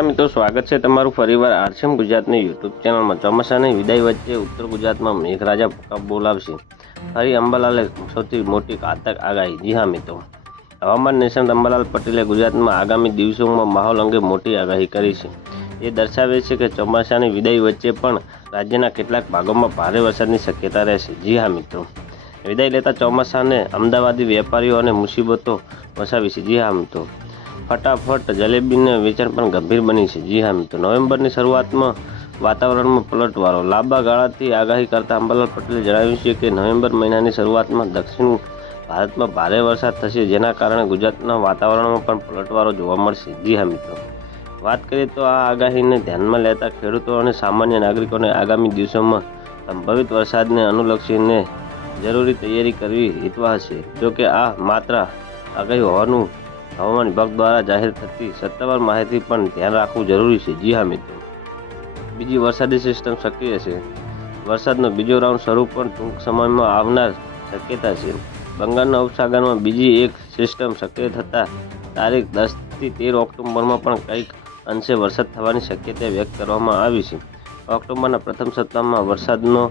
મિત્રો, સ્વાગત છે તમારું ફરીવાર આરસીએમ ગુજરાતની યુટ્યુબ ચેનલમાં. ચોમાસાની વિદાય વચ્ચે ઉત્તર ગુજરાતમાં મેઘરાજા કપ બોલાવશે. ફરી અંબાલાલે સૌથી મોટી ઘાતક આગાહી. જી હા મિત્રો. હવામાન નિષ્ણાત અંબાલાલ પટેલે ગુજરાતમાં આગામી દિવસોમાં માહોલ અંગે મોટી આગાહી કરી છે. એ દર્શાવે છે કે ચોમાસાની વિદાય વચ્ચે પણ રાજ્યના કેટલાક ભાગોમાં ભારે વરસાદની શક્યતા રહેશે. જી હા મિત્રો. વિદાય લેતા ચોમાસાને અમદાવાદી વેપારીઓ અને મુસીબતો વસાવી છે. જી હા મિત્રો. ફટાફટ જલેબીને વેચાણ પણ ગંભીર બની છે. જી હા મિત્રો, નવેમ્બરની શરૂઆતમાં વાતાવરણમાં પલટવારો. લાંબા ગાળાથી આગાહી કરતા અંબાલાલ પટેલે જણાવ્યું છે કે નવેમ્બર મહિનાની શરૂઆતમાં દક્ષિણ ભારતમાં ભારે વરસાદ થશે, જેના કારણે ગુજરાતના વાતાવરણમાં પણ પલટવારો જોવા મળશે. જી હા મિત્રો. વાત કરીએ તો આ આગાહીને ધ્યાનમાં લેતા ખેડૂતો અને સામાન્ય નાગરિકોને આગામી દિવસોમાં સંભવિત વરસાદને અનુલક્ષીને જરૂરી તૈયારી કરવી હિતવા છે. જોકે આ માત્ર આગાહી હોવાનું હવામાન વિભાગ દ્વારા જાહેર થતી સત્તાવાર માહિતી પણ ધ્યાન રાખવું જરૂરી છે. જી હા, મિત્રો. બીજી વરસાદી સિસ્ટમ સક્રિય છે. વરસાદનો બીજો રાઉન્ડ શરૂ પણ ટૂંક સમયમાં આવનાર શક્યતા છે. બંગાળના ઉપસાગરમાં બીજી એક સિસ્ટમ સક્રિય થતાં તારીખ દસથી તેર ઓક્ટોબરમાં પણ કંઈક અંશે વરસાદ થવાની શક્યતા વ્યક્ત કરવામાં આવી છે. ઓક્ટોબરના પ્રથમ સપ્તાહમાં વરસાદનો